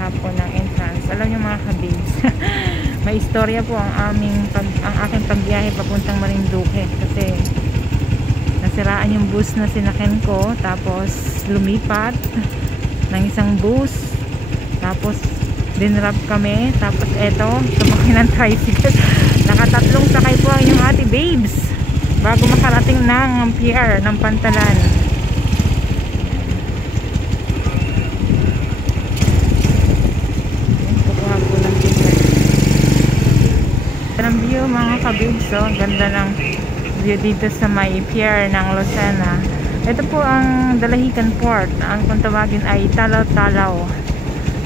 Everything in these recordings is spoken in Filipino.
hapon ng entrance. Alam niyo mga kabibs, may istorya po ang aking pagbiyahe papuntang Marinduque kasi nasiraan yung bus na sinakyan ko, tapos lumipat ng isang bus, tapos dinrap kami, tapos eto sumakay ng tricycle. Nakatatlong sakay po ang inyong ate babes bago makarating ng pier ng Pantalan. Kukuha po ng ticket. Ang view mga kabibs, so ganda ng view dito sa may pier ng Lucena. Ito po ang Dalahican Port. Ang kung tawagin ay Talaw-Talaw.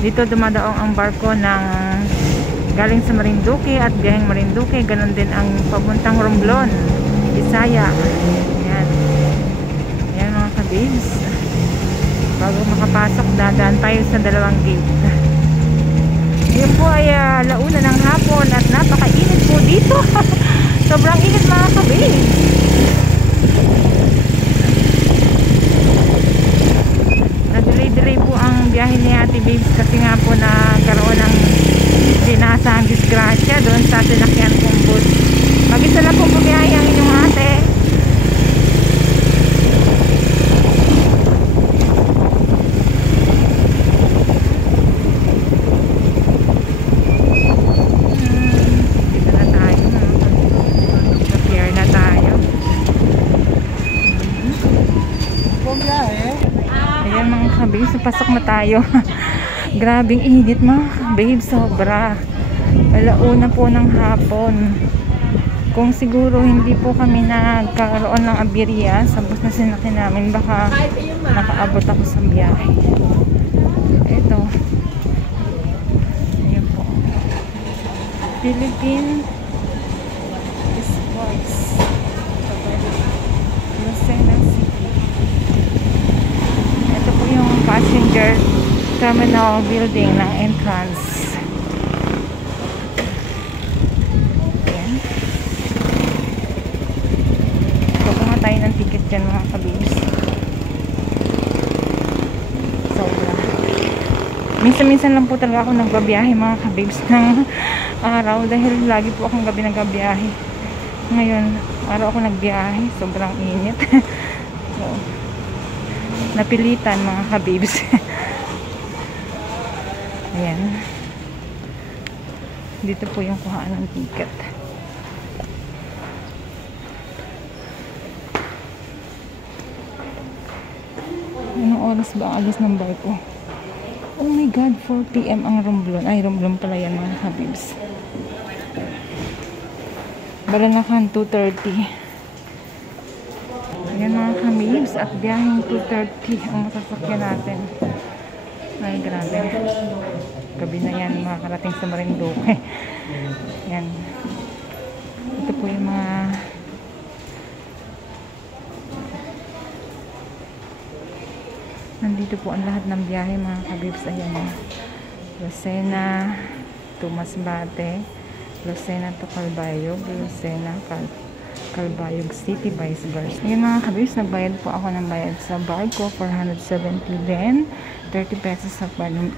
Dito dumadaong ang barko ng galing sa Marinduque at biyaheng Marinduque. Ganon din ang papuntang Romblon, Bisaya. Ayan. Ayan mga kabibs. Bago makapasok, dadaan tayo sa dalawang gate. Ngayon po ay alauna ng hapon at napakainit po dito. Sobrang init mga kabibs. Delay po ang biyahe ni Ate Babes kasi nga po nagkaroon ng sinasahang disgrasya doon sa sinakyan kong bus. Mag-isa na po bumiyahe ang inyong ate. Dito na tayo. Sa pier na tayo. Ayan mga kabibs, pasok na tayo. Grabing init mga kabibs, sobra. Alauna po ng hapon. Kung siguro hindi po kami nagkaroon ng aberya sa bus na sinakyan namin, baka nakaabot ako sa biyahe. Ito. Ayan po. Philippine Sports Lucena City. Ito po yung passenger terminal building ng entrance. Ayan. Kukuha tayo ng ticket dyan mga kabibs. Sobra. Minsan-minsan lang po talaga ako nagbabiyahe mga kabibs ng araw dahil lagi po akong gabi nagbabiyahe. Ngayon, araw ako nagbiyahe. Sobrang init. So, napilitan mga kabibs. Ayan. Dito po yung kuhaan ng ticket. Anong oras ba ang alis ng barko? Oh my God, 4 PM ang Romblon. Ay, Romblon pala yan mga kabibs. Balanakan, 2:30. Ayan mga kabibs, at biyaheng 2:30 ang masasakyan natin. Ay, grabe. Gabi na yan, makakarating sa Marinduque. Yan. Ito po yung mga nandito po ang lahat ng biyahe mga kabibs. Ayan. Lucena to Masbate, Lucena to Calbayog, Lucena Calbayog City, vice versa. Ayan mga kabibs, nagbayad po ako ng bayad sa barko, 470 din. 30 pesos sa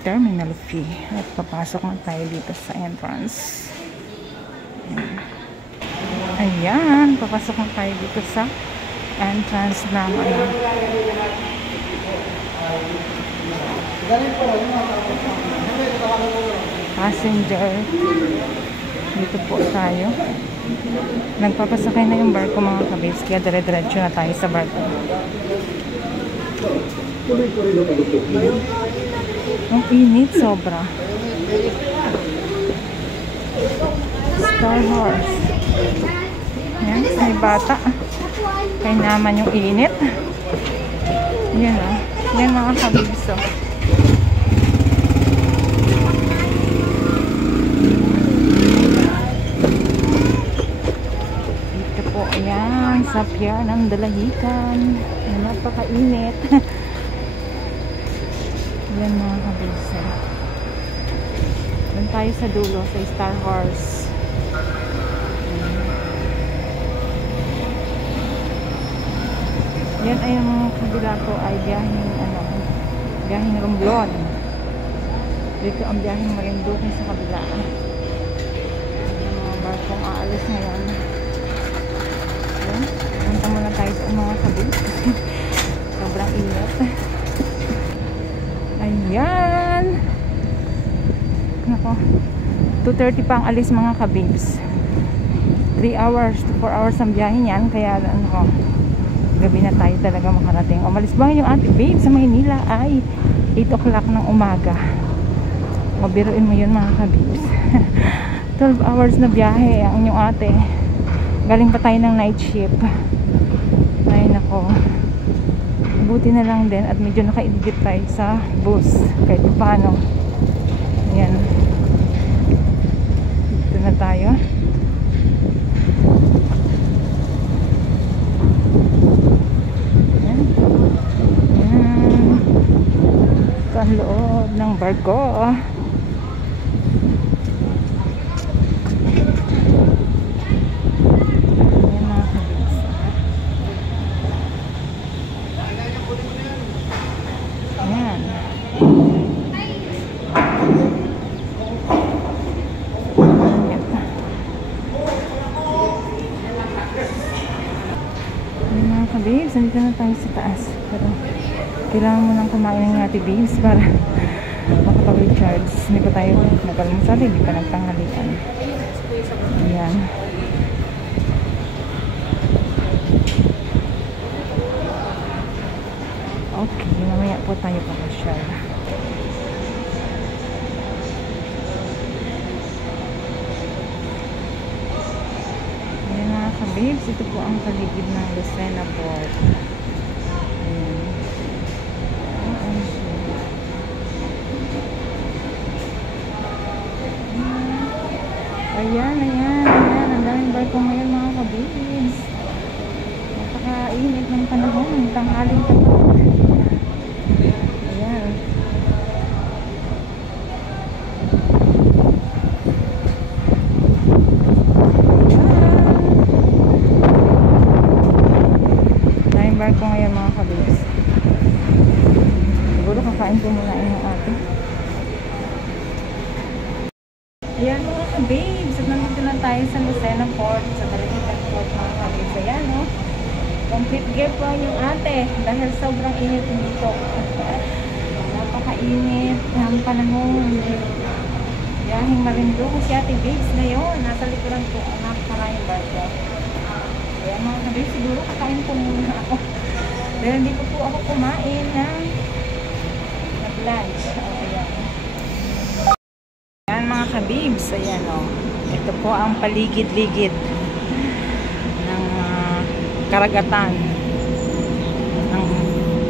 terminal fee. At papasok na tayo dito sa entrance. Ayan. Papasok na tayo dito sa entrance ng passenger. Dito po tayo. Nagpapasakay na yung barko mga kabibs, kaya dire-diretso na tayo sa barko. Ang init, sobra. Star Horse. Ayan, may bata. Kaya naman yung init. Yan o. Yan mga kabibs o. Dito po, ayan, sa pier ng Dalahican. Napakainit. Yan mga kabibs. Doon tayo sa dulo, sa Star Horse. Yan ay yung kabila ko ay biyaheng Romblon. Dito ang biyaheng Marinduque sa kabila. Mga barkong aalis ngayon. Ayan. Punta muna tayo sa mga kabis. Sobrang init. Ayan. Nako. 2:30 pa ang alis mga kabibs. 3 hours to 4 hours ang biyahe niyan. Kaya ano, gabi na tayo talaga makarating. Umalis ba yung ate babe sa Maynila ay 8 o'clock ng umaga. Mabiruin mo yun mga kabibs. 12 hours na biyahe ang inyong ate. Galing pa tayo ng night shift. Ay nako. Buti na lang din at medyo nakaidgit tayo sa bus kahit paano. Ayan. Dito na tayo. Ayan. Ayan. Ito ang loob ng barko. Babes, nandito na tayo sa taas. Pero kailangan mo nang kumain ng ate babes para makapag-recharge. Hindi pa tayo nag-almusal, hindi pa nagtanghalian. Ayan. Okay, mamaya po tayo pa-share. Babes, ito po ang paligid ng Lucena Port. Ayan, ayan, ayan. Ang daming barko ngayon mga kabibs. Napaka-init ng panahon, ng tanghaling tapat. Ayan. Barko ngayon mga kabibs. Siguro kakain ko muna yung ate. Ayan mga kabibs, at nandito na tayo sa Lucena Port, sa Dalahican Port mga kabibs. Ayan no, complete gift po yung ate dahil sobrang init dito. Napakainit ng panahon. Biyaheng Marinduque si ate babes ngayon. Nasa likuran po ang napakaraming barko. Kaya mga kabibs, siguro kakain po muna ako. Dahil hindi po ako kumain ng lunch. Ayan. Ayan mga kabibs. Ayan o. Ito po ang paligid-ligid ng karagatan ng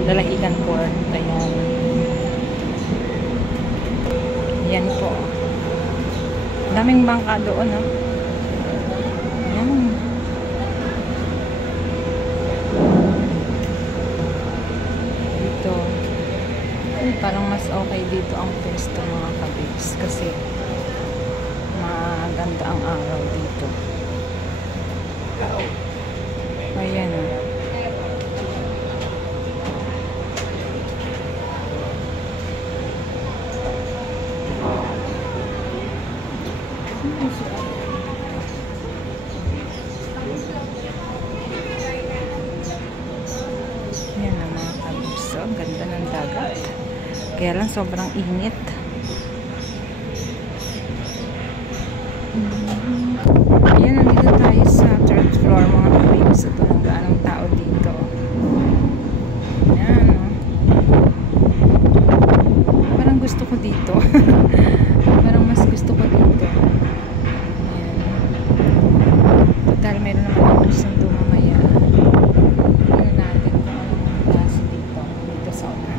Dalahican Port. Ayan. Ayan po. Daming bangka doon o. Ayan. Parang mas okay dito ang pwesto mga kabibs kasi maganda ang araw dito. Ayan o. Ayan na mga kabibs. So, ang ganda ng dagat. Kaya lang sobrang init. Ayan, nandito tayo sa third floor mga kabibs. Ito lang gaanong tao dito. Ayan o. Parang gusto ko dito. Parang mas gusto ko dito. Ayan. Total meron naman ako sundo mamaya. Ano natin kung anong klase dito. Dito sa una.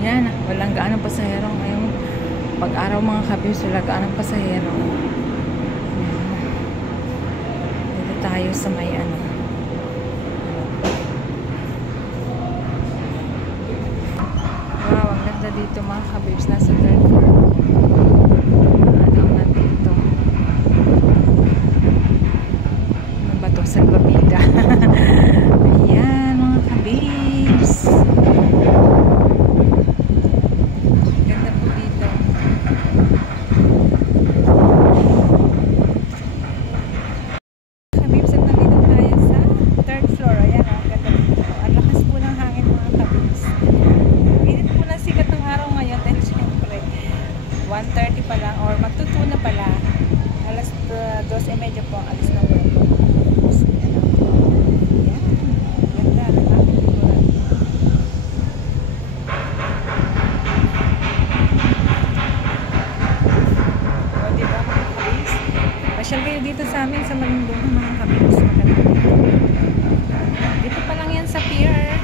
Yan, walang gaanong pasahero ngayon. Pag-araw mga kabibs, wala gaanong pasahero. Dito tayo sa may ano. Wow, ang ganda dito mga kabibs. Nasa third floor. Ano nandito. Ano ba to? Sa salbabida. Ayan mga kabibs. Ganda po dito. Kabibs, at nandito tayo sa third floor. Ayan o, ganda dito. Ang lakas po ng hangin mga kabibs. Init po na sikat ng araw ngayon dahil syempre 1:30 pa lang or magtutu na pala. Alas 12:30 po ang alis ng work ko. Ayan. Ganda. Nakakatuturan. O diba mga kabibs? Pasyal kayo dito sa amin sa Malindong mga kabibs. Dito pa lang yan sa pier.